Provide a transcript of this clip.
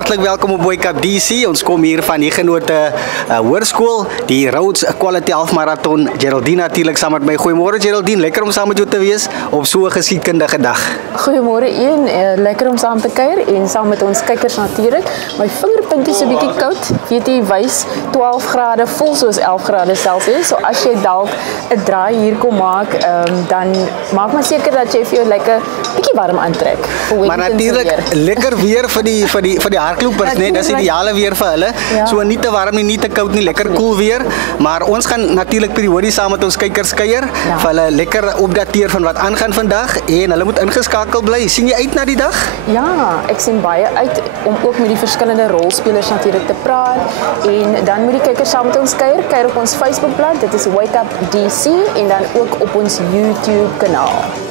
Hartlik welkom op Boykap DC. Ons kom hier van die genote hoërskool, die Rhodes Quality Half Marathon. Geraldine natuurlik saam met my. Goeiemôre Geraldine, lekker om saam met jou te wees op so 'n geskiedkundige dag. Goeiemôre Ian, lekker om saam te kuier en saam met ons kykers natuurlik. My vingerpunt is 'n bietjie koud. Weet jy, wys 12 grade, voel soos 11 grade Celsius. So as jy dalk 'n draai hier kom maak, dan maak maar seker dat jy vir jou lekker bietjie warm aantrek. Maar natuurlik lekker weer vir die hardlopers, nee, dis ideale weer vir hulle. Ja. So nie te warm nie, nie te koud nie, lekker koel weer. Maar ons gaan natuurlik periodies saam met ons kykers kuier, vir hulle lekker opdateer van wat aangaan vandag en hulle moet ingeskakel bly. Sien jy uit na die dag? Ja, ek sien baie uit om ook met die verskillende rolspelers natuurlik te praat en dan moet die kykers saam met ons kuier op ons Facebookblad, dit is Wake Up DC en dan ook op ons YouTube kanaal.